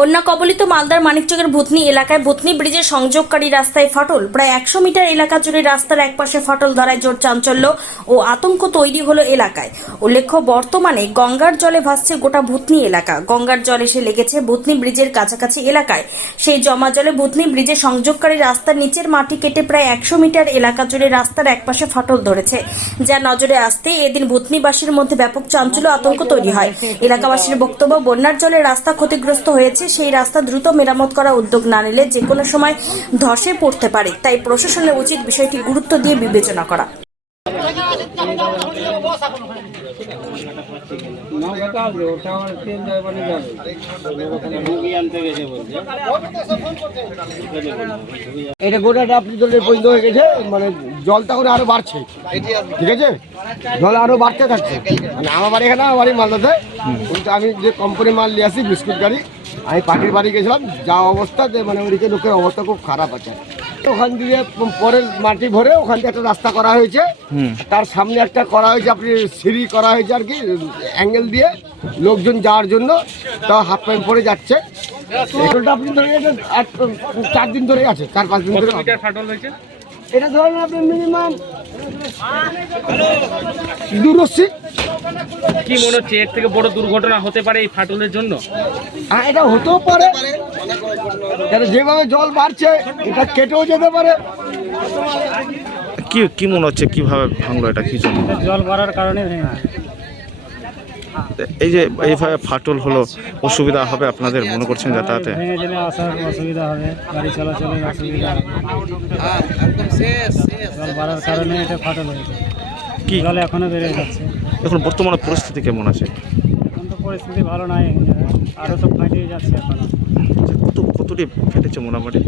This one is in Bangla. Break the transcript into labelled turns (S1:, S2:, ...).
S1: বন্যা কবলিত মালদার মানিকচকের ভূতনি এলাকায় ভূতনি ব্রিজের সংযোগকারী রাস্তায় ফাটল। প্রায় একশো মিটার এলাকা জুড়ে রাস্তার একপাশে ফাটল ধরায় জোর চাঞ্চল্য। ও আতঙ্ক তৈরি হলো এলাকায়। উল্লেখ্য, বর্তমানে গঙ্গার জলে ভাসছে গোটা ভূতনি এলাকা। গঙ্গার জল এসে লেগেছে ভূতনি ব্রিজের কাছাকাছি এলাকায়। সেই জমা জলে ভূতনি ব্রিজে সংযোগকারী রাস্তার নিচের মাটি কেটে প্রায় একশো মিটার এলাকা জুড়ে রাস্তার একপাশে ফাটল ধরেছে। যা নজরে আসতেই এদিন ভূতনিবাসীর মধ্যে ব্যাপক চাঞ্চল্য আতঙ্ক তৈরি হয়। এলাকাবাসীর বক্তব্য, বন্যার জলে রাস্তা ক্ষতিগ্রস্ত হয়েছে, সেই রাস্তা দ্রুত মেরামত করা উদ্যোগ না নিলে যে কোনো সময় ধসে পড়তে পারে। তাই প্রশাসনের উচিত বিষয়টি গুরুত্ব দিয়ে বিবেচনা করা।
S2: এটা গোটাটা আপনি পরিণত হয়ে গেছে মানে জল তখন আরও বাড়ছে। ঠিক আছে? জল আরও বাড়তে থাকছে। মানে আমার বাড়ি এখানে, আমার বাড়ি মালদাতে। কিন্তু আমি যে কোম্পানি মাল নিয়ে আসি, বিস্কুট গাড়ি, আমি পাখির বাড়ি গেছিলাম, যা অবস্থা, যে মানে ওইদিকে লোকের অবস্থা খুব খারাপ আছে। ওখান দিয়ে পরের মাটি ভরে ওখান থেকে একটা রাস্তা করা হয়েছে। তার সামনে একটা করা হয়েছে আপনি সিঁড়ি করা হয়েছে আর কি অ্যাঙ্গেল দিয়ে লোকজন যাওয়ার জন্য। তাও হাফ প্যান্ট পরে যাচ্ছে। এগুলোটা আপনি ধরে গেছেন চার দিন ধরে আছে চার পাঁচ দিন ধরে
S3: ফাটল হয়েছে?
S2: এটা ধরেন আপনি মিনিমাম দূরস্বী
S3: কি মনে হচ্ছে এর থেকে বড় দুর্ঘটনা হতে পারে এই ফাটলের জন্য?
S2: হ্যাঁ এটা হতেও পারে। যেভাবে জল বাড়ছে এটা কেটেও যেতে পারে।
S4: কি কি মনে হচ্ছে কীভাবে ভাঙলো এটা কি জন্য?
S5: জল বাড়ার কারণে
S4: এই যে এইভাবে ফাটল হলো অসুবিধা হবে আপনাদের মনে করছেন যাতায়াতে?
S5: অসুবিধা হবে গাড়ি চলাচলের অসুবিধা জল বাড়ার কারণে এটা ফাটল হয়েছে।
S4: কি?
S5: জল এখনও বেড়ে যাচ্ছে।
S4: এখন বর্তমানে পরিস্থিতি কেমন আছে?
S5: এখন তো পরিস্থিতি ভালো নাই আরও তো ফাটিয়ে যাচ্ছে
S4: এখনও। কতটি ফেটেছে মোটামুটি?